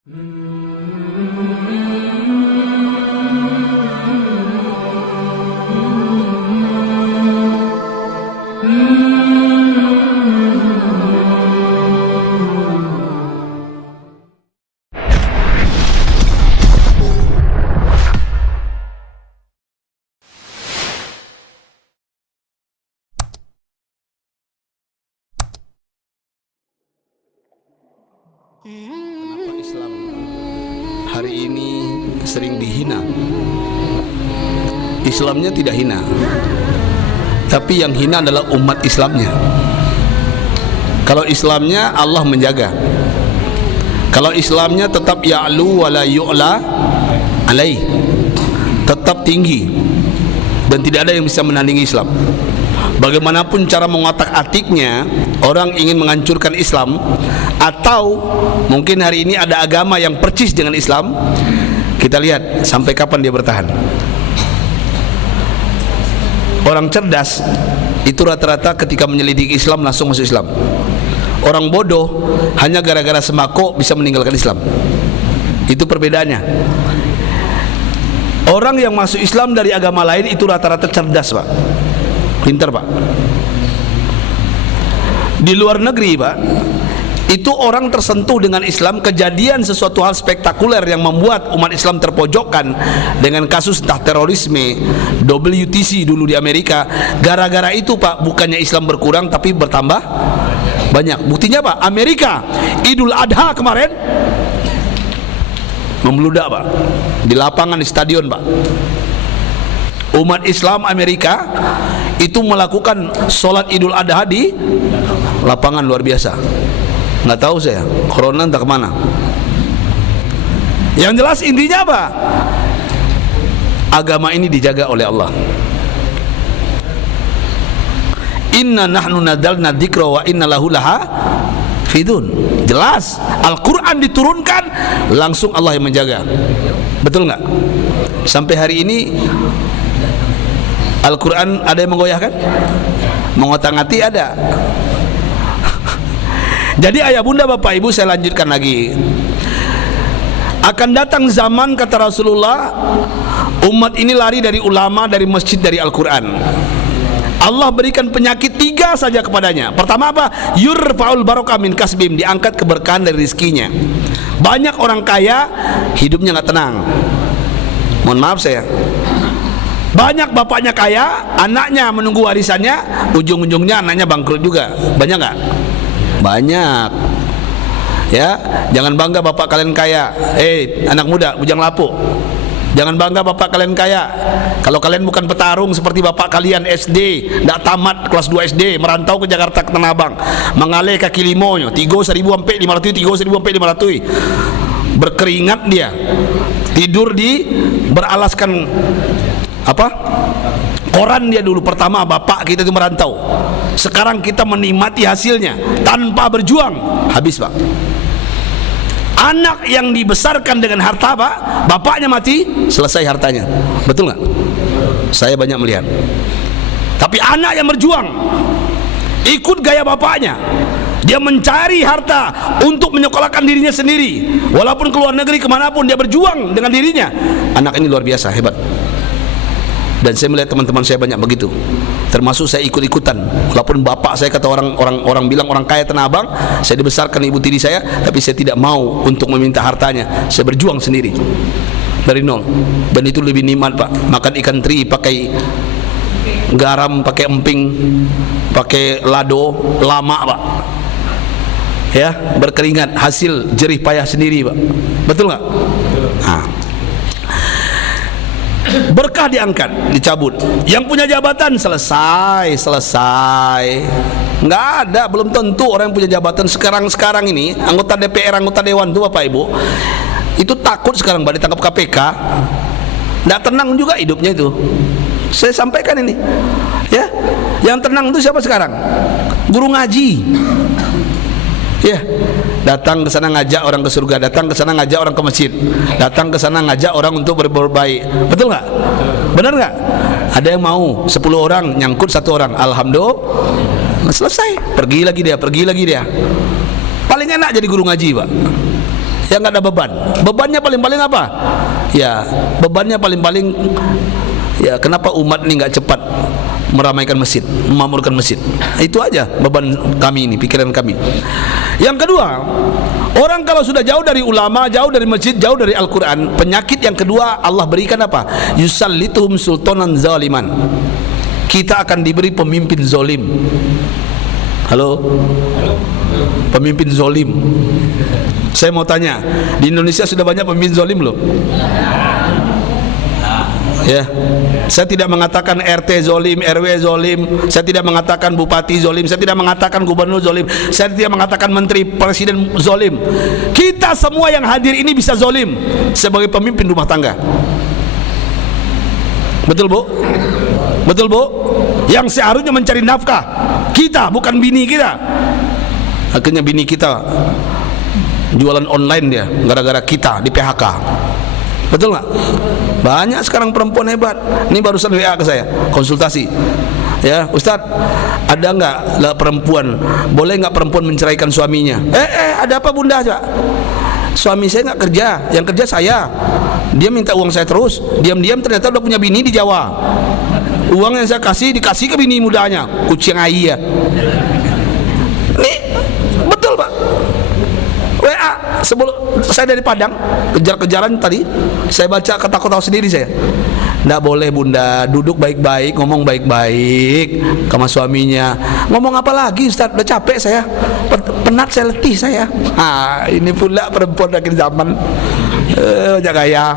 Kenapa Islam hari ini sering dihina? Islamnya tidak hina, tapi yang hina adalah umat Islamnya. Kalau Islamnya Allah menjaga, kalau Islamnya tetap ya'lu wa la yu'la alaih, tetap tinggi dan tidak ada yang bisa menandingi Islam. Bagaimanapun cara mengotak-atiknya, orang ingin menghancurkan Islam, atau mungkin hari ini ada agama yang percis dengan Islam, kita lihat sampai kapan dia bertahan. Orang cerdas itu rata-rata ketika menyelidiki Islam langsung masuk Islam. Orang bodoh hanya gara-gara semako bisa meninggalkan Islam. Itu perbedaannya. Orang yang masuk Islam dari agama lain itu rata-rata cerdas, Pak, pintar, Pak. Di luar negeri, Pak, itu orang tersentuh dengan Islam, kejadian sesuatu hal spektakuler yang membuat umat Islam terpojokkan dengan kasus entah terorisme, WTC dulu di Amerika. Gara-gara itu, Pak, bukannya Islam berkurang tapi bertambah banyak. Buktinya, Pak, Amerika Idul Adha kemarin membludak, Pak, di lapangan, di stadion, Pak. Umat Islam Amerika itu melakukan sholat Idul Adha di lapangan, luar biasa. Nggak tahu saya, corona entah kemana. Yang jelas intinya apa? Agama ini dijaga oleh Allah. Inna nahnu nadzalna dzikra wa inna lahu lahafidun. Jelas, Al-Quran diturunkan langsung Allah yang menjaga. Betul nggak? Sampai hari ini Al-Quran ada yang menggoyahkan? Mengotak-atik ada. Jadi ayah bunda bapak ibu, saya lanjutkan lagi. Akan datang zaman, kata Rasulullah, umat ini lari dari ulama, dari masjid, dari Al-Quran. Allah berikan penyakit 3 saja kepadanya. Pertama apa? Yurfa'ul barokah min kasbim, diangkat keberkahan dari rizkinya. Banyak orang kaya hidupnya nggak tenang. Mohon maaf saya, banyak bapaknya kaya, anaknya menunggu warisannya, ujung-ujungnya anaknya bangkrut juga. Banyak nggak? Banyak. Ya, jangan bangga bapak kalian kaya. Anak muda, bujang lapuk, jangan bangga bapak kalian kaya. Kalau kalian bukan petarung seperti bapak kalian SD, tidak tamat kelas 2 SD, merantau ke Jakarta, ke Tanah Abang, mengalih kaki limonyo, 3.000 sampai 500, 3.000 sampai 500. Berkeringat dia, tidur di beralaskan apa? Koran dia dulu. Pertama bapak kita itu merantau, sekarang kita menikmati hasilnya tanpa berjuang. Habis, Pak. Anak yang dibesarkan dengan harta, Pak, bapaknya mati, selesai hartanya. Betul nggak? Saya banyak melihat. Tapi anak yang berjuang, ikut gaya bapaknya, dia mencari harta untuk menyekolahkan dirinya sendiri, walaupun ke luar negeri kemanapun dia berjuang dengan dirinya. Anak ini luar biasa, hebat. Dan saya melihat teman-teman saya banyak begitu, termasuk saya ikut-ikutan. Walaupun bapak saya, kata orang bilang orang kaya Tanah Abang, saya dibesarkan ibu tiri saya, tapi saya tidak mau untuk meminta hartanya. Saya berjuang sendiri dari nol, dan itu lebih nikmat, Pak. Makan ikan teri pakai garam, pakai emping, pakai lado, lama, Pak. Ya, berkeringat, hasil jerih payah sendiri, Pak. Betul nggak? Nah, berkah diangkat, dicabut. Yang punya jabatan selesai. Nggak ada, belum tentu orang yang punya jabatan sekarang ini, anggota DPR, anggota Dewan tuh, Bapak Ibu, itu takut sekarang Pak ditangkap KPK. Nggak tenang juga hidupnya itu. Saya sampaikan ini, ya. Yang tenang itu siapa sekarang? Guru ngaji. Ya, datang ke sana ngajak orang ke surga, datang ke sana ngajak orang ke masjid, datang ke sana ngajak orang untuk berbuat baik. Betul nggak? Benar nggak? Ada yang mau 10 orang nyangkut 1 orang, alhamdulillah, selesai. Pergi lagi dia. Paling enak jadi guru ngaji, Pak. yang nggak ada beban. Bebannya paling-paling apa? Ya, bebannya paling-paling ya kenapa umat ini nggak cepat meramaikan masjid, memakmurkan masjid. Itu aja beban kami ini, pikiran kami. Yang kedua, orang kalau sudah jauh dari ulama, jauh dari masjid, jauh dari Al-Quran, penyakit yang kedua Allah berikan apa? Yusallituhum sultanan zaliman. Kita akan diberi pemimpin zolim. Halo? Pemimpin zolim. Saya mau tanya, di Indonesia sudah banyak pemimpin zolim loh. Ya, saya tidak mengatakan RT zolim, RW zolim, saya tidak mengatakan bupati zolim, saya tidak mengatakan gubernur zolim, saya tidak mengatakan menteri, presiden zolim. Kita semua yang hadir ini bisa zolim sebagai pemimpin rumah tangga. Betul bu? Betul bu? Yang seharusnya mencari nafkah kita, bukan bini kita. Akhirnya bini kita jualan online dia, gara-gara kita di PHK. Betul nggak? Banyak sekarang perempuan hebat. Ini barusan WA ke saya, konsultasi. Ya, Ustadz, ada nggak lah perempuan? Boleh nggak perempuan menceraikan suaminya? Ada apa bunda? Suami saya nggak kerja, yang kerja saya. Dia minta uang saya terus. Diam-diam ternyata udah punya bini di Jawa. Uang yang saya kasih dikasih ke bini mudanya. Kucing ayah. Nih, betul pak. WA sebelum saya dari Padang kejar-kejaran tadi, saya baca kata-kata sendiri saya. Nggak boleh bunda, duduk baik-baik, ngomong baik-baik sama suaminya. Ngomong apa lagi Ustaz, udah capek saya, penat saya, letih saya. Ini pula perempuan akhir zaman. Jaga ya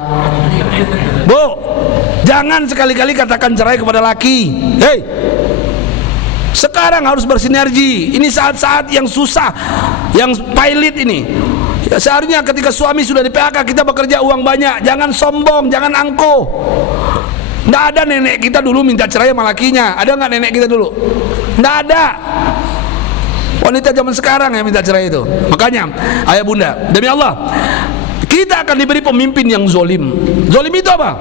bu, jangan sekali-kali katakan cerai kepada laki. Hei, sekarang harus bersinergi. Ini saat-saat yang susah, yang pailit ini. Ya, seharusnya ketika suami sudah di PHK kita bekerja uang banyak. Jangan sombong, jangan angkuh. Nggak ada nenek kita dulu minta cerai sama lakinya. Ada nggak nenek kita dulu? Nggak ada. Wanita zaman sekarang yang minta cerai itu. Makanya ayah bunda, demi Allah, kita akan diberi pemimpin yang zolim. Zolim itu apa?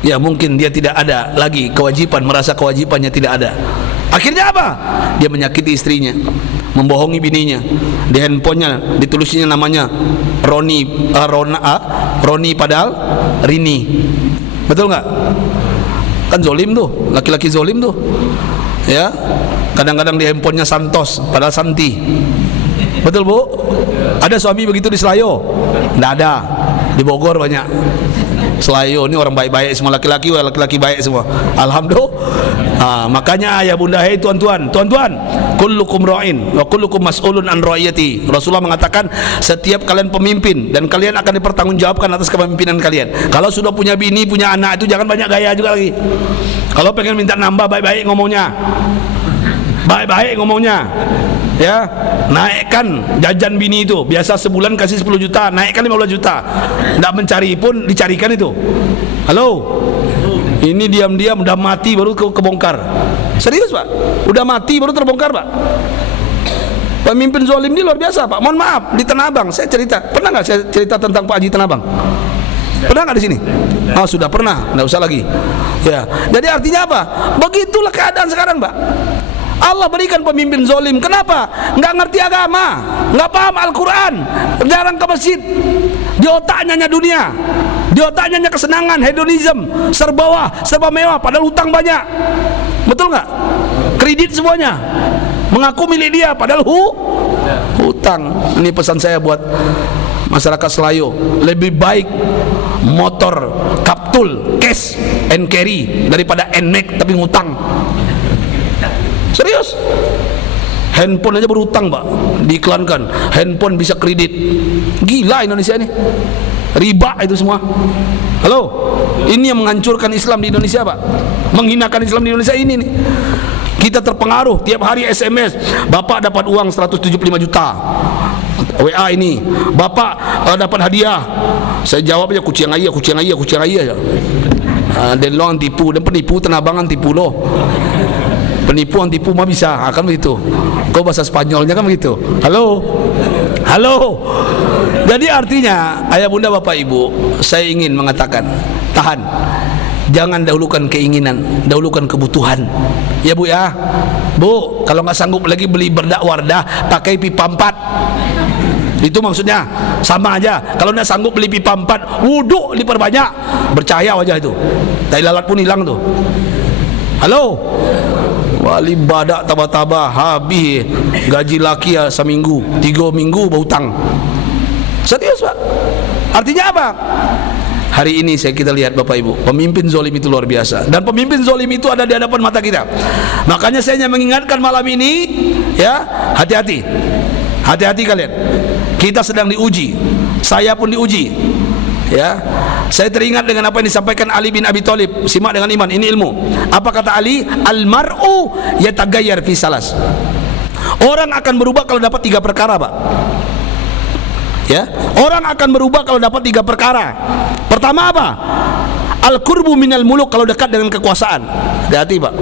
Ya mungkin dia tidak ada lagi kewajiban, merasa kewajibannya tidak ada. Akhirnya apa? Dia menyakiti istrinya, membohongi bininya. Di handphonenya ditulisnya namanya Roni, Roni padahal Rini. Betul nggak? Kan zolim tuh, laki-laki zolim tuh. Ya, kadang-kadang di handphonenya Santos padahal Santi. Betul bu? Ada suami begitu di Selayo? Nggak ada. Di Bogor banyak. Selayo ini orang baik-baik semua, laki-laki baik semua. Alhamdulillah. Makanya ya bunda, hei tuan-tuan, kullukum ra'in wa kullukum mas'ulun an ra'iyati. Rasulullah mengatakan setiap kalian pemimpin dan kalian akan dipertanggungjawabkan atas kepemimpinan kalian. Kalau sudah punya bini, punya anak, itu jangan banyak gaya juga lagi. Kalau pengen minta nambah, baik-baik ngomongnya. Baik-baik ngomongnya. Ya, naikkan jajan bini itu. Biasa sebulan kasih 10 juta, naikkan 15 juta. Tidak mencari pun dicarikan itu. Halo. Ini diam-diam udah mati baru kebongkar. Serius pak? Udah mati baru terbongkar pak. Pemimpin zalim ini luar biasa pak. Mohon maaf, di Tanah Abang saya cerita. Pernah nggak saya cerita tentang Pak Haji Tanah Abang? Pernah nggak di sini? Oh sudah pernah, nggak usah lagi. Ya, jadi artinya apa? Begitulah keadaan sekarang pak. Allah berikan pemimpin zolim. Kenapa? Nggak ngerti agama, nggak paham Al-Quran, jarang ke masjid. Di otaknya dunia, di otaknya kesenangan, hedonism, serba mewah, padahal utang banyak. Betul nggak? Kredit semuanya, mengaku milik dia, padahal hutang. Ini pesan saya buat masyarakat Selayo, lebih baik motor Kaptul cash and carry daripada NMAX tapi ngutang. Serius? Handphone aja berutang pak, diiklankan handphone bisa kredit. Gila Indonesia ini, riba itu semua. Halo, ini yang menghancurkan Islam di Indonesia pak, menghinakan Islam di Indonesia ini nih. Kita terpengaruh, tiap hari SMS, bapak dapat uang 175 juta, WA ini, bapak dapat hadiah. Saya jawab aja kucing aja. Dan lo yang tipu, dan penipu Tanah Abangan tipu lo. Penipuan tipu mah bisa, akan begitu. Kau bahasa Spanyolnya kan begitu. Halo. Jadi artinya ayah bunda bapak ibu, saya ingin mengatakan, tahan. Jangan dahulukan keinginan, dahulukan kebutuhan. Ya bu ya. Bu, kalau nggak sanggup lagi beli berdak wardah, pakai pipa 4. Itu maksudnya sama aja. Kalau tidak sanggup beli pipa 4, wudhu diperbanyak, bercahaya wajah itu, tai lalat pun hilang tuh. Halo, wali badak tabah-tabah habis gaji laki ya seminggu, 3 minggu berhutang. Serius Pak. Artinya apa? Hari ini kita lihat Bapak Ibu, pemimpin zolim itu luar biasa, dan pemimpin zolim itu ada di hadapan mata kita. Makanya saya hanya mengingatkan malam ini, ya, hati-hati, hati-hati kalian. Kita sedang diuji, saya pun diuji, ya. Saya teringat dengan apa yang disampaikan Ali bin Abi Thalib. Simak dengan iman, ini ilmu. Apa kata Ali? Al-mar'u yataghayyar fi salas. Orang akan berubah kalau dapat 3 perkara, Pak. Ya, orang akan berubah kalau dapat 3 perkara. Pertama apa? Al-qurbu minal muluk, kalau dekat dengan kekuasaan. Hati-hati Pak.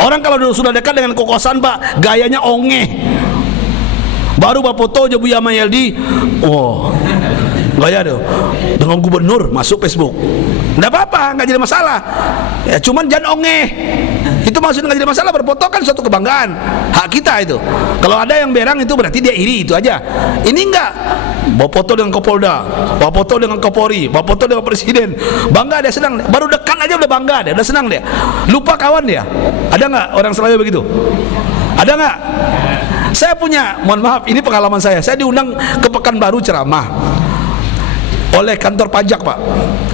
Orang kalau sudah dekat dengan kekuasaan Pak, gayanya ongeh. Baru Pak foto aja Buya Mayaldi, oh, gaya deh dengan gubernur masuk Facebook. Nggak apa-apa, nggak jadi masalah. Ya cuman jangan ongeh. Itu maksudnya nggak jadi masalah. Berfoto kan suatu kebanggaan, hak kita itu. Kalau ada yang berang itu berarti dia iri, itu aja. Ini enggak. Bawa foto dengan Kapolda, bawa foto dengan Kapolri, bawa foto dengan Presiden. Bangga dia, senang. Baru dekat aja udah bangga dia, udah senang dia. Lupa kawan dia. Ada nggak orang selalu begitu? Ada nggak? Saya punya, mohon maaf, ini pengalaman saya. Saya diundang ke Pekanbaru ceramah oleh kantor pajak Pak.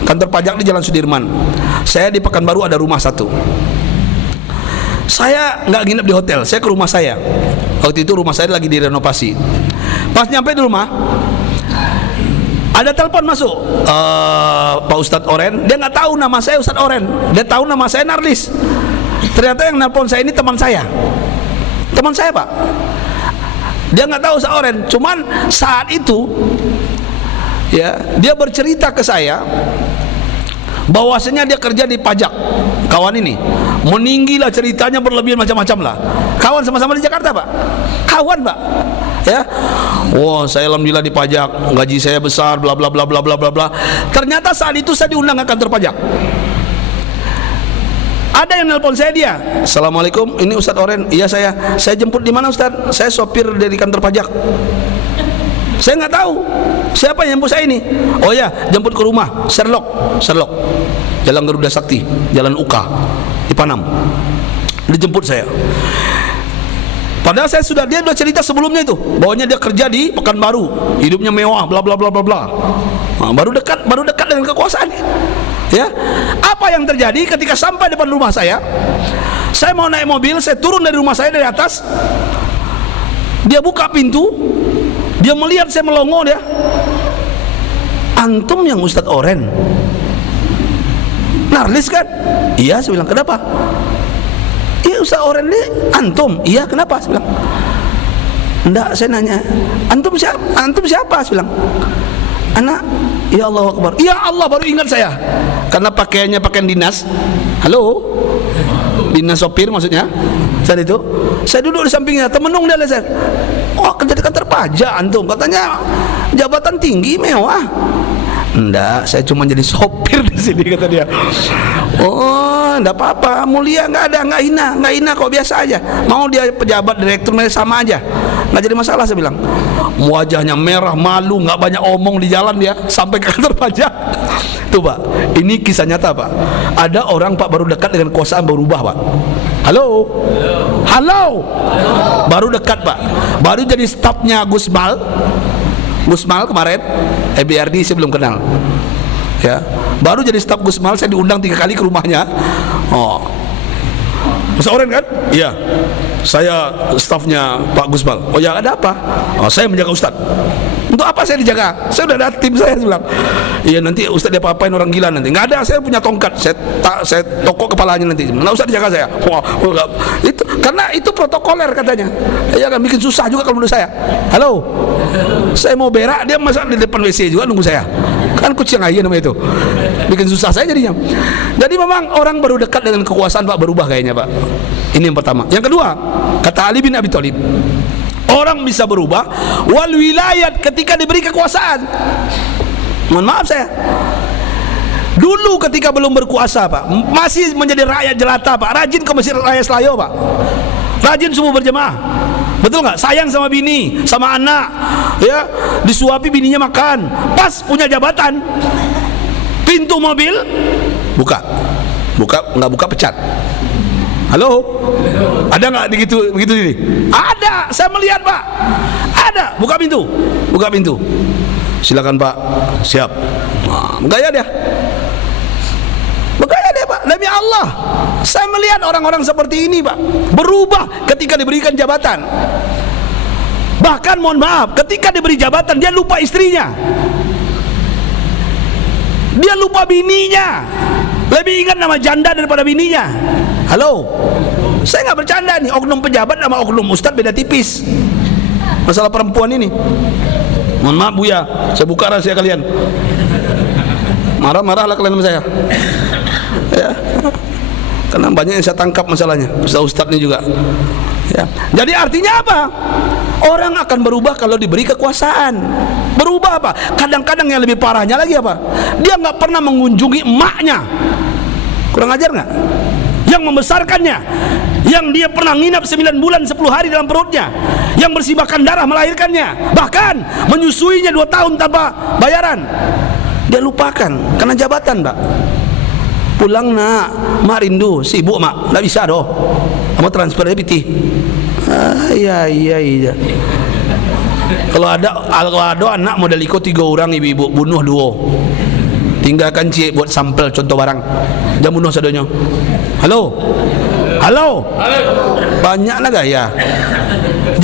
Kantor pajak di Jalan Sudirman. Saya di Pekanbaru ada rumah satu. Saya nggak nginep di hotel, saya ke rumah saya. Waktu itu rumah saya lagi direnovasi. Pas nyampe di rumah, ada telepon masuk, Pak Ustadz Oren. Dia nggak tahu nama saya Ustadz Oren, dia tahu nama saya Narlis. Ternyata yang nelpon saya ini teman saya, teman saya Pak. Dia nggak tahu Ustadz Oren. Cuman saat itu, ya, dia bercerita ke saya bahwasanya dia kerja di pajak. Kawan ini meninggi lah, ceritanya berlebihan macam-macam lah. Kawan sama-sama di Jakarta Pak, kawan Pak, ya. Wah, saya alhamdulillah di pajak, gaji saya besar, bla bla bla bla bla bla bla. Ternyata saat itu saya diundang ke kantor pajak. Ada yang nelpon saya, dia, Assalamualaikum, ini Ustadz Oren. Iya saya jemput di mana Ustadz? Saya sopir dari kantor pajak. Saya nggak tahu siapa yang jemput saya ini. Oh ya, jemput ke rumah Sherlock, Jalan Garuda Sakti, Jalan UK di Panam. Dijemput saya. Padahal dia sudah cerita sebelumnya itu, bahwanya dia kerja di Pekanbaru, hidupnya mewah, bla bla bla bla bla. Nah, baru dekat dengan kekuasaan. Ya, apa yang terjadi ketika sampai depan rumah saya mau naik mobil, saya turun dari rumah saya dari atas. Dia buka pintu, dia melihat saya melongo, dia, antum yang Ustadz Oren? Narlis kan? Iya, saya bilang, kenapa? Iya, Ustadz Oren ini antum? Iya, kenapa? Saya bilang, enggak, saya nanya, antum siapa? Saya bilang, anak, ya Allah Akbar. Ya Allah, baru ingat saya, karena pakaiannya pakaian dinas. Halo, dinas sopir maksudnya. Saat itu saya duduk di sampingnya, temenung dia saya. Oh, kerja di kantor pajak antum, katanya jabatan tinggi mewah. Enggak, saya cuma jadi sopir di sini, kata dia. Oh, enggak apa-apa, mulia, enggak ada, enggak hina kok, biasa aja. Mau dia pejabat direktur sama aja, enggak jadi masalah, saya bilang. Wajahnya merah, malu, enggak banyak omong di jalan dia sampai ke kantor pajak. Tuh Pak, ini kisah nyata Pak. Ada orang Pak baru dekat dengan kekuasaan berubah Pak. Halo. Baru dekat Pak, baru jadi stafnya Gusmal kemarin, EBRD saya belum kenal, ya. Baru jadi staf Gusmal, saya diundang 3 kali ke rumahnya. Oh, Mas Oren kan? Iya, saya stafnya Pak Gusmal. Oh ya, ada apa? Oh, saya menjaga Ustadz. Untuk apa saya dijaga? Saya udah ada tim saya bilang. Iya, nanti Ustadz dia apa-apain orang gila nanti. Nggak ada, saya punya tongkat, saya tokok kepalanya nanti. Nggak usah dijaga saya. Wah, itu karena itu protokoler katanya. Ya kan, bikin susah juga kalau menurut saya. Halo, saya mau berak, dia masak di depan WC juga nunggu saya. Kan kucing aja namanya itu. Bikin susah saya jadinya. Jadi memang orang baru dekat dengan kekuasaan Pak berubah kayaknya Pak. Ini yang pertama. Yang kedua, kata Ali bin Abi Thalib, orang bisa berubah wal wilayat ketika diberi kekuasaan. Mohon maaf saya, dulu ketika belum berkuasa Pak, masih menjadi rakyat jelata Pak, rajin ke masjid raya Selayo Pak, rajin subuh berjamaah, Betul nggak? Sayang sama bini, sama anak, ya, disuapi bininya makan. Pas punya jabatan, pintu mobil buka, nggak buka pecat. Halo, ada nggak begitu ini? Ada, saya melihat Pak. Ada, buka pintu. Silakan Pak, siap. Nah, gaya dia Pak, demi Allah. Saya melihat orang-orang seperti ini Pak, berubah ketika diberikan jabatan. Bahkan mohon maaf, ketika diberi jabatan dia lupa istrinya, dia lupa bininya, lebih ingat nama janda daripada bininya. Halo, saya nggak bercanda nih. Oknum pejabat sama oknum ustadz beda tipis masalah perempuan ini. Mohon maaf Buya, saya buka rahasia kalian. Marah-marahlah kalian sama saya, ya, karena banyak yang saya tangkap masalahnya, ustadz ini juga, ya. Jadi artinya apa? Orang akan berubah kalau diberi kekuasaan. Berubah apa? Kadang-kadang yang lebih parahnya lagi apa? Dia nggak pernah mengunjungi emaknya. Kurang ajar nggak? Yang membesarkannya, yang dia pernah nginap 9 bulan 10 hari dalam perutnya, yang bersibahkan darah melahirkannya, bahkan menyusuinya 2 tahun tanpa bayaran. Dia lupakan karena jabatan Pak. Pulang nak, mak rindu, sibuk mak, nggak bisa doh, kamu transfer debiti. Iya. Kalau ada anak model ikut 3 orang, ibu-ibu bunuh 2, tinggalkan cik buat sampel contoh barang, jangan bunuh sadonyo. Halo, banyaklah gaya.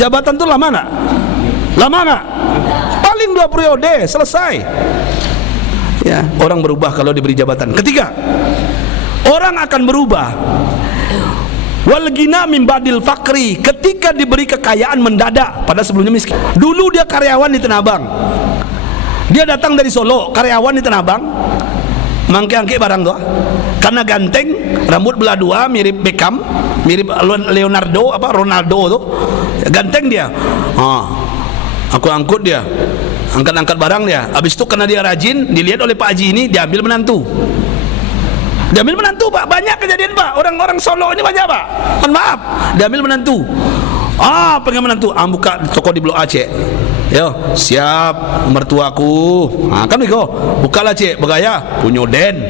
Jabatan tuh lama nggak? Paling 2 periode selesai. Ya, orang berubah kalau diberi jabatan. Ketiga, orang akan berubah wal ghina min ba'dil fakri, ketika diberi kekayaan mendadak pada sebelumnya miskin. Dulu dia karyawan di Tanah Abang, dia datang dari Solo, karyawan di Tanah Abang, mangke-angke barang doa, karena ganteng, rambut belah 2, mirip Beckham, mirip Ronaldo tuh, ganteng dia. Aku angkut dia, angkat-angkat barang dia. Habis itu karena dia rajin, dilihat oleh Pak Haji ini, diambil menantu Pak. Banyak kejadian Pak, orang-orang Solo ini banyak Pak, mohon maaf, diambil menantu. Pengen menantu, buka toko di Blok A cek. Yo, siap mertuaku. Kan begitu, bukalah cek, bergaya punya den.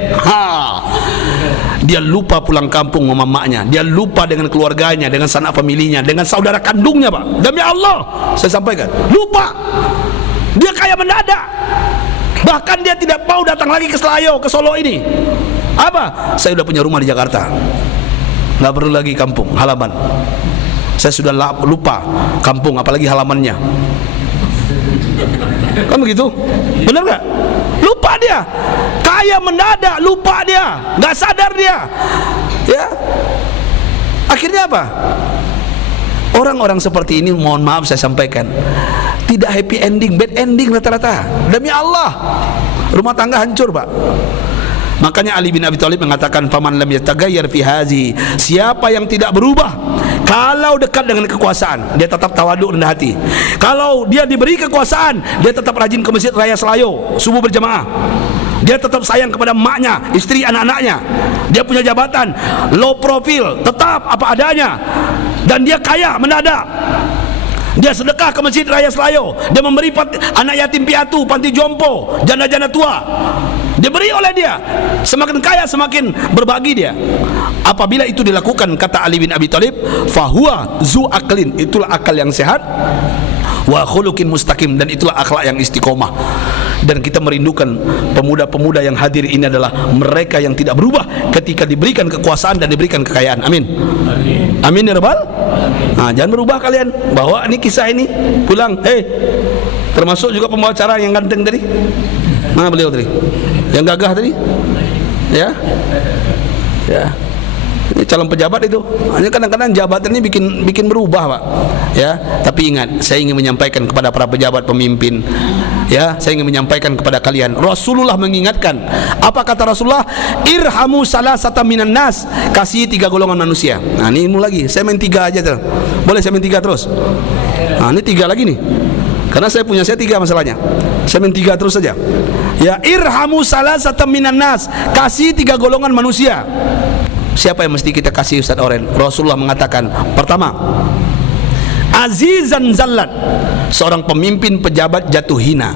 Dia lupa pulang kampung sama maknya, dia lupa dengan keluarganya, dengan sanak familinya, dengan saudara kandungnya Pak. Demi Allah saya sampaikan, lupa. Dia kaya mendadak, bahkan dia tidak mau datang lagi ke Selayo, ke Solo ini. Apa? Saya sudah punya rumah di Jakarta, nggak perlu lagi kampung halaman. Saya sudah lupa kampung, apalagi halamannya. Kan begitu? Benar nggak? Lupa dia, kaya mendadak, lupa dia, nggak sadar dia, ya. Akhirnya apa? Orang-orang seperti ini, mohon maaf saya sampaikan, tidak happy ending, bad ending rata-rata. Demi Allah, rumah tangga hancur Pak. Makanya Ali bin Abi Thalib mengatakan, faman lam yataghayyar fi hazi, siapa yang tidak berubah kalau dekat dengan kekuasaan, dia tetap tawaduk rendah hati. Kalau dia diberi kekuasaan, dia tetap rajin ke Masjid Raya Selayo subuh berjamaah. Dia tetap sayang kepada emaknya, istri, anak-anaknya. Dia punya jabatan, low profile, tetap apa adanya. Dan dia kaya mendadak. Dia sedekah ke Masjid Raya Selayo. Dia memberi anak yatim piatu, panti jompo, janda-janda tua. Diberi oleh dia. Semakin kaya semakin berbagi dia. Apabila itu dilakukan, kata Ali bin Abi Thalib, fahuwa zu aklin, itulah akal yang sehat, wa khuluqin mustaqim, dan itulah akhlak yang istiqomah. Dan kita merindukan pemuda-pemuda yang hadir ini adalah mereka yang tidak berubah ketika diberikan kekuasaan dan diberikan kekayaan. Amin. Amin ya Rabbal. Jangan berubah kalian. Bawa ini kisah ini pulang. Termasuk juga pembawa acara yang ganteng tadi. Mana beliau tadi? Yang gagah tadi? Ya. Ini calon pejabat itu. Hanya kadang-kadang jabatan ini bikin berubah Pak. Ya, tapi ingat, saya ingin menyampaikan kepada para pejabat pemimpin. Ya, saya ingin menyampaikan kepada kalian, Rasulullah mengingatkan. Apa kata Rasulullah? Irhamu salasata minan nas, kasih 3 golongan manusia. Ini ilmu lagi. Saya main 3 aja tuh. Boleh saya main 3 terus? Ini 3 lagi nih. Karena saya 3 masalahnya. Saya main 3 terus saja. Ya, irhamu salasata minan nas, kasih 3 golongan manusia. Siapa yang mesti kita kasih Ustaz Oren? Rasulullah mengatakan, pertama, azizan zallat, seorang pemimpin pejabat jatuh hina.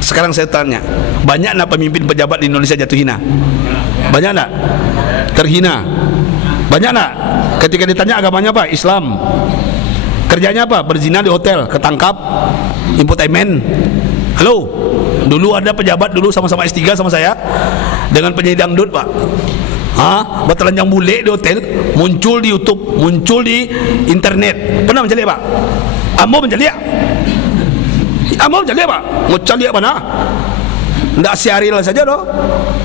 Sekarang saya tanya, banyak nak pemimpin pejabat di Indonesia jatuh hina? Banyak nak? Terhina? Banyak nak? Ketika ditanya agamanya apa? Islam. Kerjanya apa? Berzina di hotel, ketangkap, infotainment. Halo, dulu ada pejabat dulu sama-sama S3 sama saya dengan penyanyi dangdut pak. Bertelanjang bule di hotel, muncul di YouTube, muncul di internet. Pernah mencari pak? Ambo mencari ya? Ambo mencari pak? Mau cari mana? Nggak seharilan saja doh.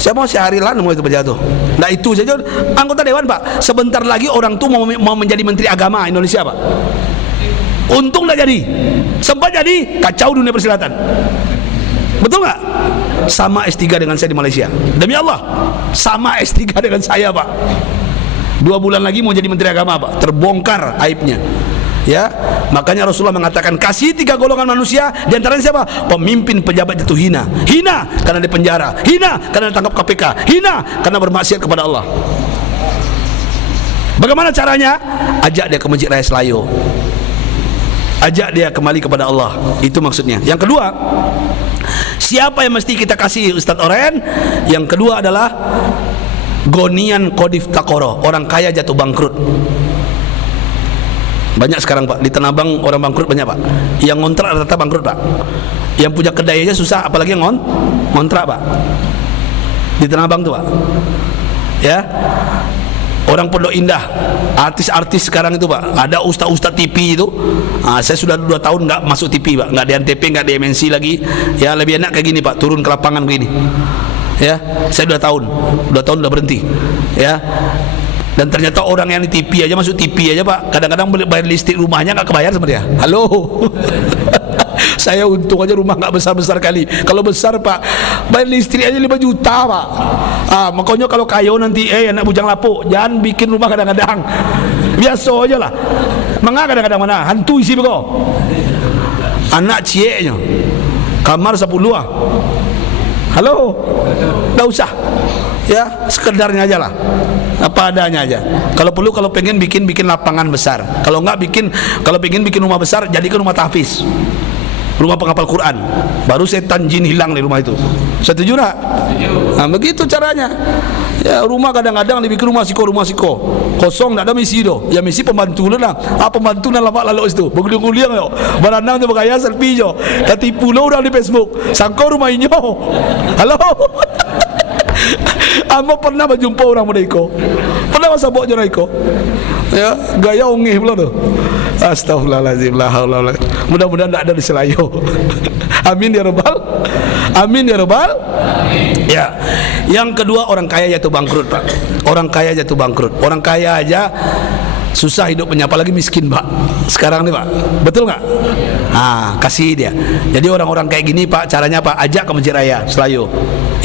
Saya mau seharilan mau itu pejabat tuh. Nggak itu saja. Anggota dewan pak. Sebentar lagi orang tuh mau menjadi menteri agama Indonesia pak. Untung nggak jadi. Sempat jadi, kacau dunia persilatan. Betul nggak? Sama S3 dengan saya di Malaysia. Demi Allah, sama S3 dengan saya pak. 2 bulan lagi mau jadi menteri agama pak. Terbongkar aibnya. Ya, makanya Rasulullah mengatakan kasih 3 golongan manusia, di antaranya siapa? Pemimpin pejabat jatuh hina. Hina karena di penjara, hina karena ditangkap KPK, hina karena bermaksiat kepada Allah. Bagaimana caranya? Ajak dia ke Masjid Raya Selayu. Ajak dia kembali kepada Allah. Itu maksudnya. Yang kedua, siapa yang mesti kita kasih Ustadz Oren? Yang kedua adalah gonian kodif takoro, orang kaya jatuh bangkrut. Banyak sekarang pak, di Tanah Abang orang bangkrut banyak pak. Yang ngontrak rata-rata bangkrut pak. Yang punya kedai aja susah, apalagi yang ngontrak pak. Di Tanah Abang tuh pak. Ya, orang Pondok Indah, artis-artis sekarang itu pak. Ada ustaz-ustaz TV itu. Saya sudah 2 tahun nggak masuk TV pak, nggak di Antv, nggak di MNC lagi. Ya lebih enak kayak gini pak, turun ke lapangan begini. Ya, saya 2 tahun udah berhenti. Ya. Dan ternyata orang yang di TV aja, masuk TV aja pak, kadang-kadang bayar listrik rumahnya nggak kebayar sama dia. Halo. Saya untung aja rumah nggak besar-besar kali. Kalau besar pak, bayar listrik aja 5 juta pak. Makanya kalau kayo nanti anak bujang lapuk, jangan bikin rumah kadang-kadang. Biasa aja lah. Mengapa kadang-kadang mana? Hantu isi bego. Anak cieknya, kamar 10 ah. Halo, nggak usah. Ya, sekedarnya aja lah. Apa adanya aja. Kalau perlu, kalau pengen bikin lapangan besar. Kalau pengen bikin rumah besar, jadikan rumah tahfiz, rumah penghafal Quran. Baru setan jin hilang di rumah itu. Setuju tak? Nah, begitu caranya. Ya, rumah kadang-kadang dibikin rumah siko. Kosong, tak ada misi doh. Ya misi pembantu lu nah. Pembantu nah lama lalu itu. Beguliang yo. Baranang tu bergaya selfie yo. Ketipu lo udah di Facebook. Sangko rumah inyo. Halo. Amo pernah berjumpa orang Monaiko. Pernah masa bawa Monaiko. Ya, gaya ongeh pula tu. Astagfirullahaladzim, la haula wala. Mudah-mudahan tak ada di Selayo. Amin ya rabbal. Amin ya rabbal. Ya. Yang kedua, orang kaya jatuh bangkrut, Pak. Orang kaya jatuh bangkrut. Orang kaya aja susah hidupnya, apalagi miskin, Pak. Sekarang nih, Pak. Betul nggak? Kasih dia. Jadi orang-orang kayak gini, Pak, caranya Pak, ajak ke Masjid Raya Selayu.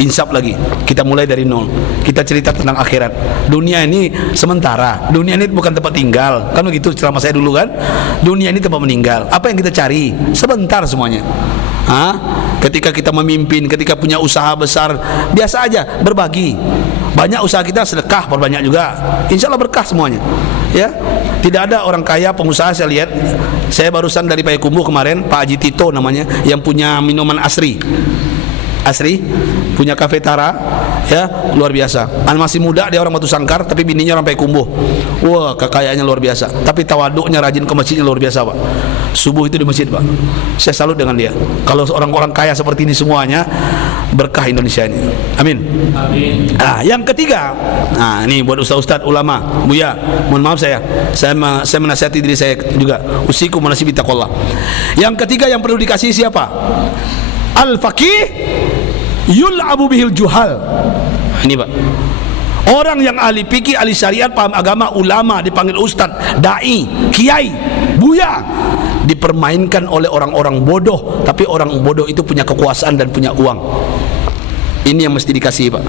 Insaf lagi. Kita mulai dari nol. Kita cerita tentang akhirat. Dunia ini sementara. Dunia ini bukan tempat tinggal. Kan begitu ceramah saya dulu kan? Dunia ini tempat meninggal. Apa yang kita cari? Sebentar semuanya. Ketika kita memimpin, ketika punya usaha besar, biasa aja berbagi. Banyak usaha kita sedekah, berbanyak juga. Insya Allah berkah semuanya. Ya, tidak ada orang kaya pengusaha saya lihat. Saya barusan dari Payakumbuh kemarin, Pak Haji Tito namanya, yang punya minuman Asri punya kafe Tara, ya, luar biasa. Masih muda, dia orang Batu Sangkar, tapi bininya orang Payakumbuh. Wah, kekayaannya luar biasa. Tapi tawaduknya, rajin ke masjidnya luar biasa, Pak. Subuh itu di masjid, Pak. Saya salut dengan dia. Kalau orang-orang kaya seperti ini semuanya, berkah Indonesia ini. Amin. Amin. Yang ketiga, ini buat ustaz-ustaz ulama, Buya, mohon maaf saya menasihati diri saya juga. Usikum menasibi taqwallah. Yang ketiga yang perlu dikasih siapa? Al-faqih yul'abu bihil juhal. Ini Pak, orang yang ahli fikih, ahli syariat, paham agama, ulama, dipanggil ustaz, dai, kiai, buya, dipermainkan oleh orang-orang bodoh. Tapi orang bodoh itu punya kekuasaan dan punya uang. Ini yang mesti dikasih, Pak.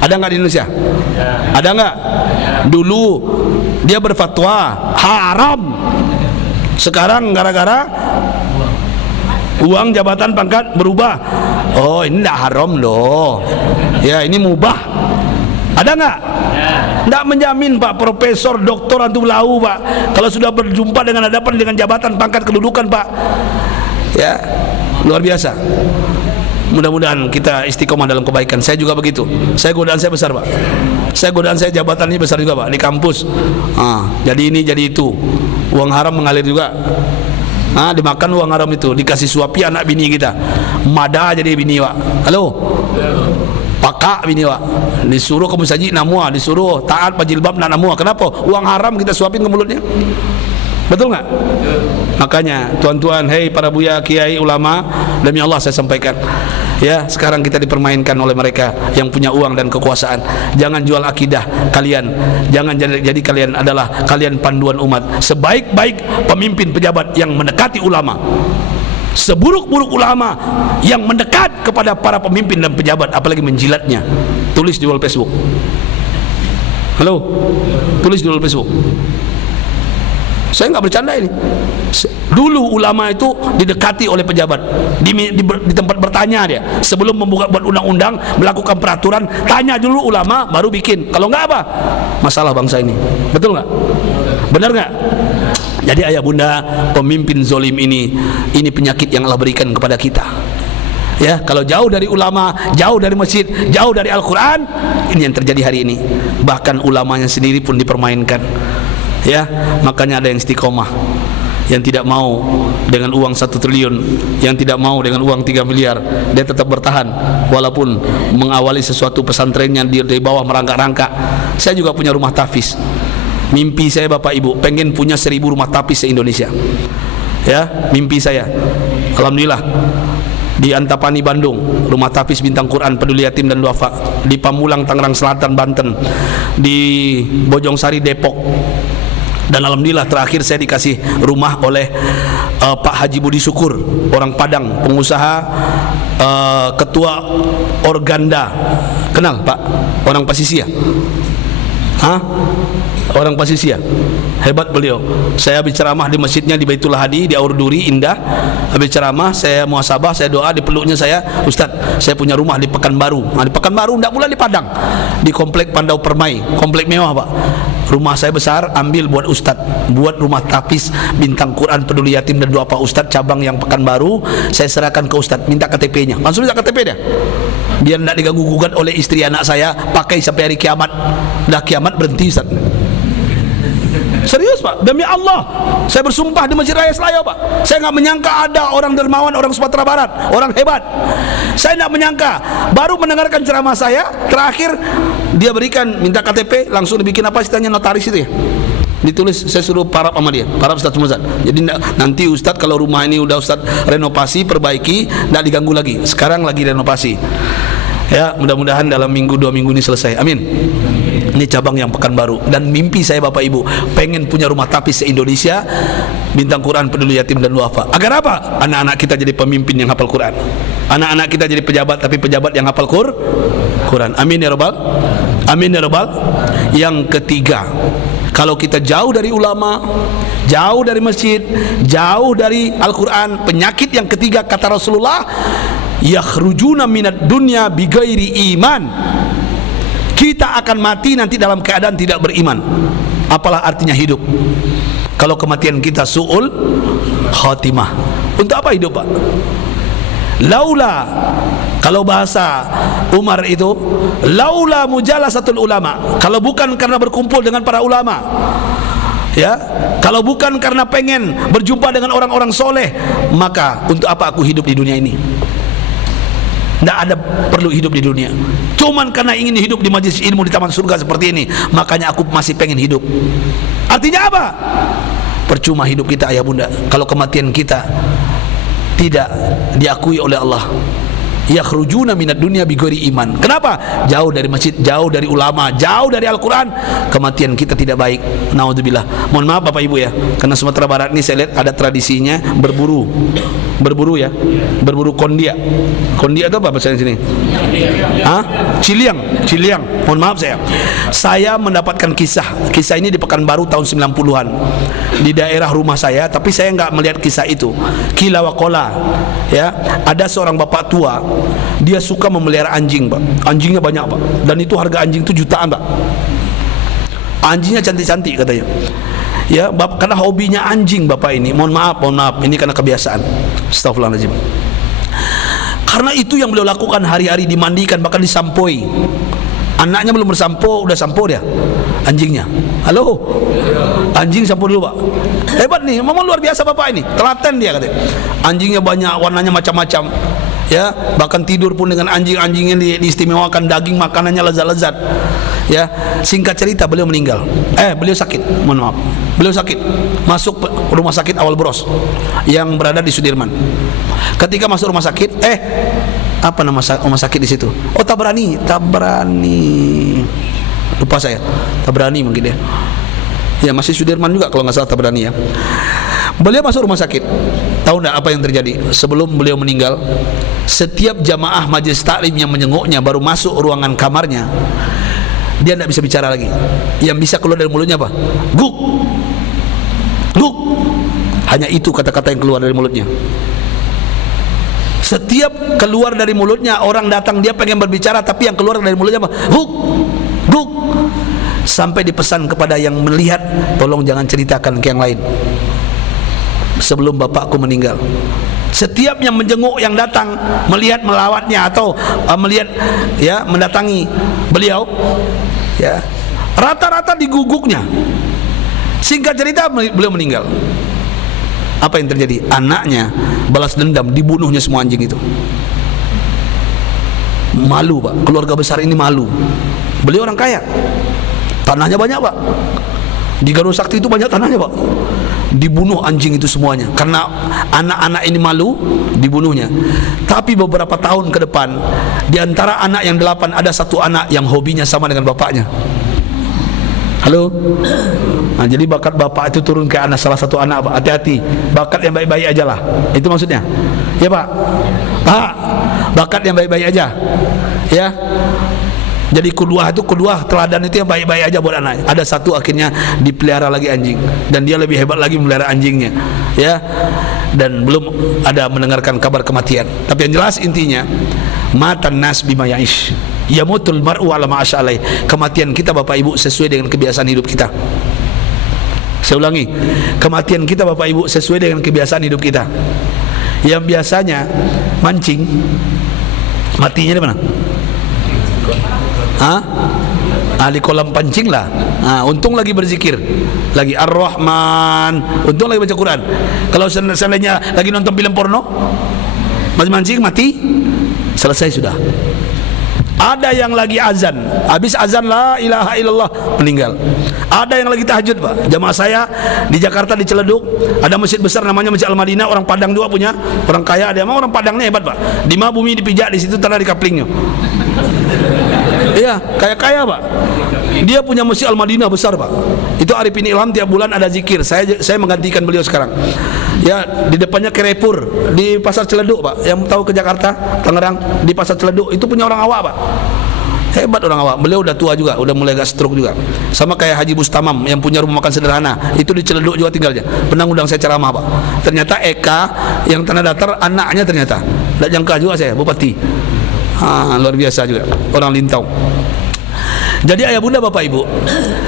Ada nggak di Indonesia? Ada nggak? Dulu dia berfatwa haram. Sekarang gara-gara uang, jabatan, pangkat berubah. Oh, ini tidak haram loh. Ya, ini mubah. Ada nggak? Tidak menjamin Pak, profesor, doktor, antum lau Pak, kalau sudah berjumpa dengan hadapan dengan jabatan, pangkat, kedudukan Pak, ya luar biasa. Mudah-mudahan kita istiqomah dalam kebaikan. Saya juga begitu. Saya godaan saya besar Pak. Saya godaan saya jabatan ini besar juga Pak, di kampus. Jadi ini jadi itu. Uang haram mengalir juga. Dimakan uang haram itu, dikasih suapi anak bini kita. Mada jadi bini Pak. Halo. Pakak bini Pak. Disuruh ke masjid namua, disuruh taat pajilbab nak namua. Kenapa? Uang haram kita suapin ke mulutnya. Betul nggak? Makanya tuan-tuan, hei para buya, kiai, ulama, demi Allah saya sampaikan, ya sekarang kita dipermainkan oleh mereka yang punya uang dan kekuasaan. Jangan jual akidah kalian, jangan jadi kalian adalah kalian panduan umat. Sebaik-baik pemimpin pejabat yang mendekati ulama, seburuk-buruk ulama yang mendekat kepada para pemimpin dan pejabat, apalagi menjilatnya. Tulis di wall Facebook. Halo, tulis di wall Facebook. Saya nggak bercanda ini. Dulu ulama itu didekati oleh pejabat, di tempat bertanya dia. Sebelum buat undang-undang, melakukan peraturan, tanya dulu ulama, baru bikin. Kalau nggak apa? Masalah bangsa ini. Betul nggak? Benar nggak? Jadi ayah bunda, pemimpin zolim ini penyakit yang Allah berikan kepada kita. Ya, kalau jauh dari ulama, jauh dari masjid, jauh dari Al-Quran, ini yang terjadi hari ini. Bahkan ulamanya sendiri pun dipermainkan. Ya, makanya ada yang istiqomah, yang tidak mau dengan uang 1 triliun, yang tidak mau dengan uang 3 miliar, dia tetap bertahan walaupun mengawali sesuatu pesantrennya di bawah merangkak-rangkak. Saya juga punya rumah tahfiz. Mimpi saya Bapak Ibu, pengen punya 1000 rumah tahfiz se-Indonesia. Ya, mimpi saya. Alhamdulillah. Di Antapani Bandung, rumah tahfiz bintang Quran peduli yatim dan duafa. Di Pamulang Tangerang Selatan Banten, di Bojongsari Depok. Dan alhamdulillah terakhir saya dikasih rumah oleh Pak Haji Budi Syukur, orang Padang, pengusaha, ketua Organda. Kenal Pak? Orang Pasisia. Orang Pasisia. Hebat beliau. Saya habis ceramah di masjidnya di Baitul Hadi di Aur Duri, indah. Habis ceramah saya muhasabah, saya doa, di peluknya saya, Ustaz, saya punya rumah di Pekanbaru. Di Pekanbaru, enggak pula di Padang. Di komplek Pandau Permai, komplek mewah Pak. Rumah saya besar, ambil buat Ustaz, buat rumah tahfiz bintang Quran peduli yatim dan duafa Ustaz cabang yang Pekanbaru. Saya serahkan ke Ustaz, minta KTP-nya. Langsung minta KTP dia. Biar tidak diganggu gugat oleh istri anak saya, pakai sampai hari kiamat. Dah kiamat berhenti Ustaz. Serius Pak, demi Allah saya bersumpah di Masjid Raya Selayau Pak. Saya nggak menyangka ada orang dermawan, orang Sumatera Barat, orang hebat. Saya nggak menyangka. Baru mendengarkan ceramah saya, terakhir dia berikan, minta KTP, langsung dibikin apa istilahnya, notaris itu ya, ditulis. Saya suruh parap sama dia, parap Ustaz Muzad. Jadi nanti Ustaz kalau rumah ini udah Ustaz renovasi, perbaiki, nggak diganggu lagi. Sekarang lagi renovasi. Ya, mudah-mudahan dalam minggu 2 minggu ini selesai. Amin. Ini cabang yang Pekanbaru. Dan mimpi saya Bapak Ibu, pengen punya rumah tahfiz se-Indonesia bintang Quran peduli yatim dan duafa. Agar apa? Anak-anak kita jadi pemimpin yang hafal Quran. Anak-anak kita jadi pejabat, tapi pejabat yang hafal Quran. Amin ya Rabbal. Amin ya Rabbal. Yang ketiga, kalau kita jauh dari ulama, jauh dari masjid, jauh dari Al-Quran, penyakit yang ketiga kata Rasulullah, yakhrujuna minad dunya bighairi iman. Kita akan mati nanti dalam keadaan tidak beriman. Apalah artinya hidup kalau kematian kita su'ul khatimah? Untuk apa hidup Pak? Laula, kalau bahasa Umar itu, laula mujalasatul ulama, kalau bukan karena berkumpul dengan para ulama, ya, kalau bukan karena pengen berjumpa dengan orang-orang soleh, maka untuk apa aku hidup di dunia ini? Tidak ada perlu hidup di dunia. Cuman karena ingin hidup di majlis ilmu di taman surga seperti ini, makanya aku masih pengen hidup. Artinya apa? Percuma hidup kita ayah bunda kalau kematian kita tidak diakui oleh Allah. Yakhrujuna minad dunya bighairi iman. Kenapa? Jauh dari masjid, jauh dari ulama, jauh dari Al-Quran, kematian kita tidak baik. Naudzubillah. Mohon maaf Bapak Ibu ya, karena Sumatera Barat ini saya lihat ada tradisinya berburu ya, berburu kondia. Kondia itu apa bahasa sini? Ciliang. Mohon maaf saya mendapatkan kisah ini di Pekanbaru tahun 90-an di daerah rumah saya, tapi saya nggak melihat kisah itu. Kila wa qala, ya, ada seorang bapak tua, dia suka memelihara anjing Pak. Anjingnya banyak Pak, dan itu harga anjing itu jutaan Pak. Anjingnya cantik-cantik katanya. Ya, karena hobinya anjing bapak ini. Mohon maaf, ini karena kebiasaan. Astagfirullahaladzim. Karena itu yang beliau lakukan hari-hari, dimandikan, bahkan disampoi. Anaknya belum bersampo, udah sampo dia anjingnya. Halo, anjing sampo dulu pak. Hebat nih, memang luar biasa bapak ini, telaten dia katanya. Anjingnya banyak, warnanya macam-macam. Ya, bahkan tidur pun dengan anjing-anjingnya diistimewakan, daging makanannya lezat-lezat. Ya, singkat cerita beliau meninggal. Beliau sakit, mohon maaf. Beliau sakit, masuk rumah sakit Awal Bros yang berada di Sudirman. Ketika masuk rumah sakit, apa nama rumah sakit di situ? Oh, Tabrani. Lupa saya. Tabrani mungkin ya. Ya, masih Sudirman juga kalau nggak salah Tabrani ya. Beliau masuk rumah sakit. Tahu nggak apa yang terjadi? Sebelum beliau meninggal, setiap jamaah majelis taklim yang menjenguknya baru masuk ruangan kamarnya, dia tidak bisa bicara lagi. Yang bisa keluar dari mulutnya apa? Guk, guk. Hanya itu kata-kata yang keluar dari mulutnya. Setiap keluar dari mulutnya, orang datang dia pengen berbicara, tapi yang keluar dari mulutnya apa? Guk, guk. Sampai dipesan kepada yang melihat, tolong jangan ceritakan ke yang lain sebelum bapakku meninggal. Setiap yang menjenguk, yang datang melihat, melawatnya atau melihat, ya, mendatangi beliau, ya, rata-rata diguguknya. Singkat cerita beliau meninggal. Apa yang terjadi? Anaknya balas dendam, dibunuhnya semua anjing itu. Malu pak, keluarga besar ini malu. Beliau orang kaya, tanahnya banyak pak. Di Garuda Sakti itu banyak tanahnya pak. Dibunuh anjing itu semuanya karena anak-anak ini malu, dibunuhnya. Tapi beberapa tahun ke depan, di antara anak yang 8 ada satu anak yang hobinya sama dengan bapaknya. Halo. Nah, jadi bakat bapak itu turun ke anak, salah satu anak pak. Hati-hati, bakat yang baik-baik aja lah. Itu maksudnya. Ya pak. Pak, bakat yang baik-baik aja. Ya. Jadi kedua teladan itu yang baik-baik aja buat anak. Ada satu akhirnya dipelihara lagi anjing, dan dia lebih hebat lagi melihara anjingnya. Ya. Dan belum ada mendengarkan kabar kematian. Tapi yang jelas intinya, matan nas bima ya'ish. Yamutul mar'u ala ma asy'alai. Kematian kita Bapak Ibu sesuai dengan kebiasaan hidup kita. Saya ulangi, kematian kita Bapak Ibu sesuai dengan kebiasaan hidup kita. Yang biasanya mancing, matinya di mana? Di kolam pancing lah. Untung lagi berzikir, lagi Ar-Rahman, untung lagi baca Quran. Kalau seandainya lagi nonton film porno, masih mancing, mati, selesai sudah. Ada yang lagi azan, habis azan la ilaha illallah, meninggal. Ada yang lagi tahajud pak. Jamaah saya di Jakarta di Ciledug ada masjid besar namanya Masjid Al-Madinah, orang Padang juga punya, orang kaya ada. Emang orang Padangnya hebat pak. Di mana bumi dipijak, di situ tanah dikaplingnya. Iya, kaya pak. Dia punya Masjid Al-Madinah besar pak. Itu Arifin Ilham tiap bulan ada zikir. Saya menggantikan beliau sekarang. Ya, di depannya Kerepur di Pasar Ciledug pak. Yang tahu ke Jakarta, Tangerang, di Pasar Ciledug itu punya orang awak pak. Hebat orang awak. Beliau udah tua juga, udah mulai agak stroke juga. Sama kayak Haji Bustamam yang punya rumah makan sederhana, itu di Ciledug juga tinggalnya. Pernah undang saya ceramah pak. Ternyata Eka yang tanah datar anaknya ternyata. Tidak jangka juga saya, bupati. Luar biasa juga, orang Lintau. Jadi ayah bunda bapak ibu,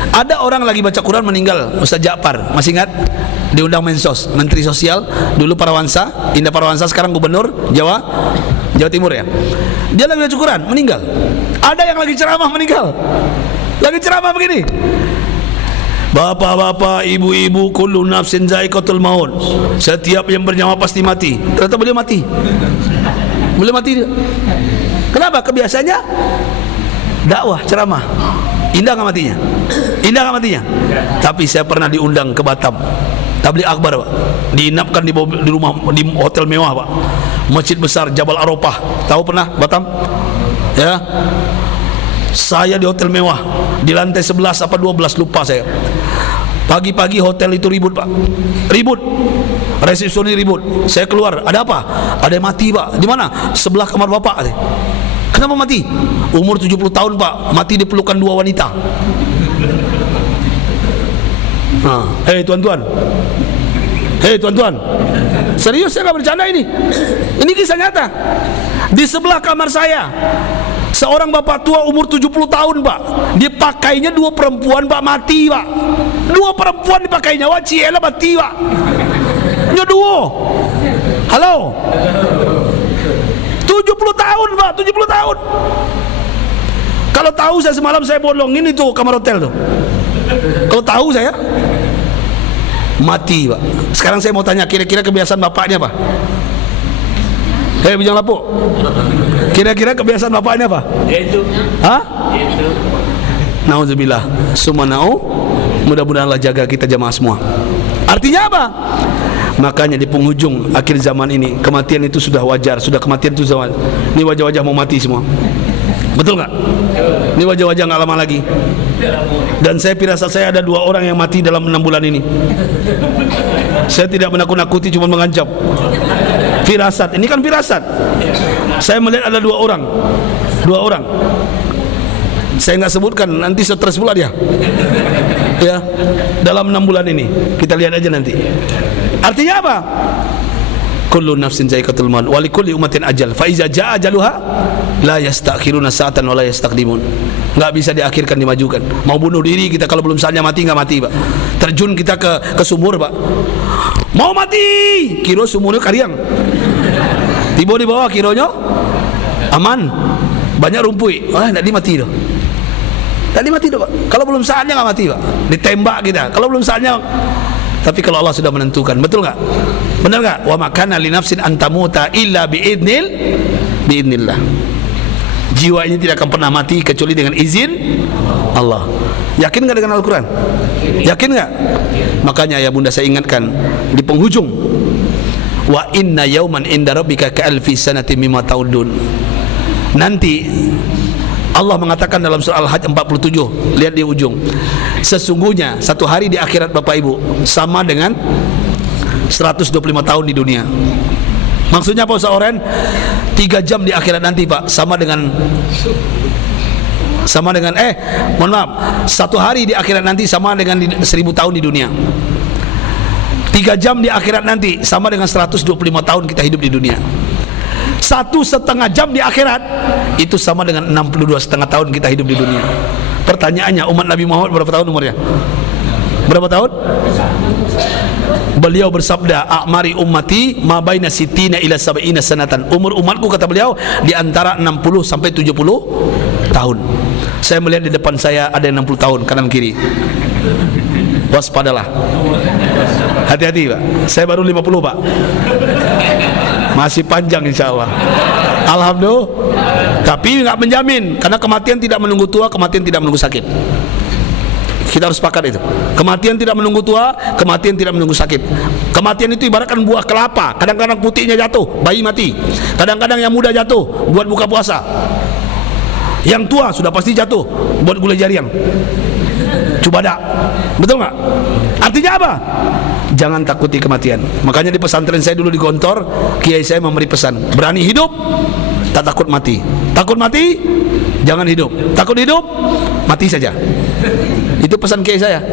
ada orang lagi baca Quran meninggal, Ustaz Ja'far, masih ingat? Diundang Mensos, Menteri Sosial dulu Parawansa, Indah Parawansa, sekarang Gubernur Jawa Timur ya. Dia lagi baca Quran, meninggal. Ada yang lagi ceramah meninggal, lagi ceramah begini, bapak-bapak, ibu-ibu, kullu nafsin za'iqatul maut, setiap yang bernyawa pasti mati. Ternyata beliau mati. Beliau mati. Kenapa? Kebiasaannya dakwah, ceramah. Indah nggak matinya? Indah nggak matinya? Tapi saya pernah diundang ke Batam, tabligh akbar pak. Diinapkan di rumah, di hotel mewah pak. Masjid besar Jabal Arafah. Tahu pernah Batam? Ya. Saya di hotel mewah di lantai 11 apa 12 lupa saya. Pagi-pagi hotel itu ribut pak, ribut. Resepsionis ribut. Saya keluar, ada apa? Ada yang mati pak. Di mana? Sebelah kamar bapak. Kenapa mati? Umur 70 tahun pak, mati dipelukan 2 wanita. Hei tuan-tuan, hei tuan-tuan, serius saya nggak bercanda ini kisah nyata. Di sebelah kamar saya seorang bapak tua umur 70 tahun Pak, dipakainya 2 perempuan Pak, mati Pak. 2 perempuan dipakainya, wah ciela mati Pak. Nyoduo. Halo. 70 tahun Pak, 70 tahun. Kalau tahu saya semalam saya bolongin itu kamar hotel tuh. Kalau tahu saya mati Pak. Sekarang saya mau tanya, kira-kira kebiasaan bapaknya apa? Bijang lapuk. Kira-kira kebiasaan bapaknya apa? Itu. Hah? Itu. Nauzubillah. Sumanau. Mudah-mudahan Allah jaga kita jamaah semua. Artinya apa? Makanya di penghujung akhir zaman ini kematian itu sudah wajar, sudah kematian itu sudah wajar. Ini wajah-wajah mau mati semua. Betul nggak? Ini wajah-wajah nggak lama lagi. Dan saya firasat saya ada 2 orang yang mati dalam 6 bulan ini. Saya tidak menakut-nakuti, cuma mengancam. Firasat, ini kan firasat. Saya melihat ada 2 orang. 2 orang. Saya nggak sebutkan, nanti stres pula dia. Ya, dalam 6 bulan ini kita lihat aja nanti. Artinya apa? Kullu nafsin za'iqatul maut wa likulli ummatin ajal fa iza jaa ajaluha la yastakhiruna sa'atan wa la yastaqdimun. Enggak bisa diakhirkan, dimajukan. Mau bunuh diri kita kalau belum saatnya mati, enggak mati, Pak. Terjun kita ke sumur, Pak. Mau mati, kiro sumurnya kariang. Tiba di bawah kironya aman. Banyak rumpui. Wah, enggak dimati doh. Enggak dimati doh, Pak. Kalau belum saatnya enggak mati, Pak. Ditembak kita. Kalau belum saatnya. Tapi kalau Allah sudah menentukan, betul nggak? Benar nggak? Wa makana li nafsin antamuta illa biidnillah. Jiwa ini tidak akan pernah mati kecuali dengan izin Allah. Yakin nggak dengan Al-Quran? Yakin nggak? Makanya ya bunda saya ingatkan di penghujung, wa inna yauman inda rabbika ka alfi sanatin mimma ta'udun. Nanti Allah mengatakan dalam surah Al-Hajj 47, lihat di ujung, sesungguhnya satu hari di akhirat Bapak Ibu sama dengan 125 tahun di dunia. Maksudnya apa Ustaz Oren? 3 jam di akhirat nanti Pak sama dengan mohon maaf, satu hari di akhirat nanti sama dengan 1000 tahun di dunia. 3 jam di akhirat nanti sama dengan 125 tahun kita hidup di dunia. 1,5 jam di akhirat itu sama dengan 62,5 tahun kita hidup di dunia. Pertanyaannya, umat Nabi Muhammad berapa tahun umurnya? Berapa tahun? Beliau bersabda, a'mari ummati ma baina sittina ila sab'ina sanatan. Umur umatku, kata beliau, di antara 60 sampai 70 tahun. Saya melihat di depan saya ada yang 60 tahun kanan kiri. Waspadalah. Hati-hati, Pak. Saya baru 50, Pak. Masih panjang insya Allah. Alhamdulillah. Tapi nggak menjamin, karena kematian tidak menunggu tua, kematian tidak menunggu sakit. Kita harus sepakat itu. Kematian tidak menunggu tua, kematian tidak menunggu sakit. Kematian itu ibaratkan buah kelapa. Kadang-kadang putihnya jatuh, bayi mati. Kadang-kadang yang muda jatuh buat buka puasa. Yang tua sudah pasti jatuh buat gulai jariang. Cubadak. Betul nggak? Artinya apa? Jangan takuti kematian. Makanya di pesantren saya dulu di Gontor, kiai saya memberi pesan, berani hidup, tak takut mati. Takut mati, jangan hidup. Takut hidup, mati saja. Itu pesan kiai saya.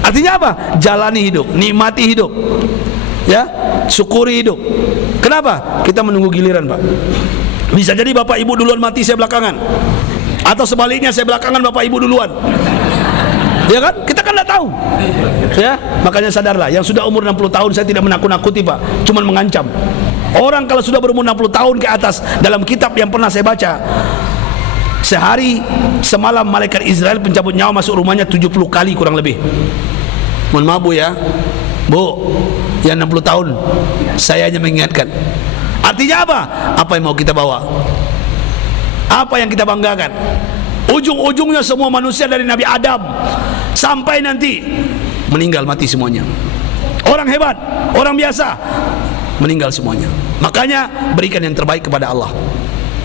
Artinya apa? Jalani hidup, nikmati hidup, ya, syukuri hidup. Kenapa? Kita menunggu giliran, Pak. Bisa jadi Bapak Ibu duluan mati, saya belakangan. Atau sebaliknya, saya belakangan, Bapak Ibu duluan. Ya kan? Kita kan tidak tahu. Ya, makanya sadarlah, yang sudah umur 60 tahun saya tidak menakut-nakuti, Pak, cuman mengancam. Orang kalau sudah berumur 60 tahun ke atas, dalam kitab yang pernah saya baca, sehari semalam malaikat Israel pencabut nyawa masuk rumahnya 70 kali kurang lebih. Mohon maaf Bu ya. Bu, yang 60 tahun saya hanya mengingatkan. Artinya apa? Apa yang mau kita bawa? Apa yang kita banggakan? Ujung-ujungnya semua manusia dari Nabi Adam sampai nanti meninggal, mati semuanya. Orang hebat, orang biasa, meninggal semuanya. Makanya berikan yang terbaik kepada Allah.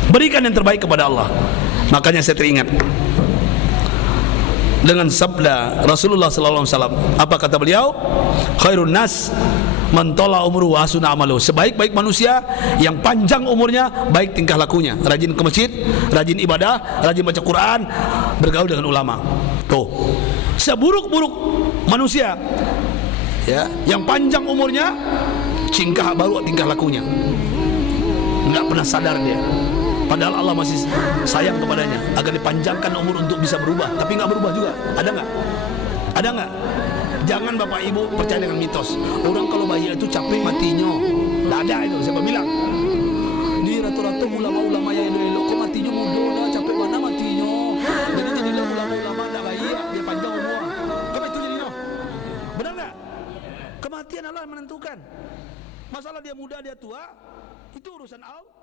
Berikan yang terbaik kepada Allah. Makanya saya teringat dengan sabda Rasulullah sallallahu alaihi wasallam. Apa kata beliau? Khairun nas man tala umruhu wa hasuna amaluhu. Sebaik-baik manusia yang panjang umurnya, baik tingkah lakunya, rajin ke masjid, rajin ibadah, rajin baca Quran, bergaul dengan ulama. Tuh. Seburuk-buruk manusia, ya, yang panjang umurnya, tingkah baru tingkah lakunya. nggak pernah sadar dia. Padahal Allah masih sayang kepadanya agar dipanjangkan umur untuk bisa berubah, tapi nggak berubah juga. Ada nggak? Ada nggak? Jangan Bapak Ibu percaya dengan mitos. Orang kalau bayi itu capek matinya. Nggak ada itu. Siapa bilang? Di rata-rata ulama-ulama yang elok kok matinya muda, dah capek mana matinya. Jadi jadilah ulama-ulama nggak bayi, dia panjang umur. Kau itu jadinya. Benar nggak? Kematian Allah yang menentukan. Masalah dia muda dia tua itu urusan Allah.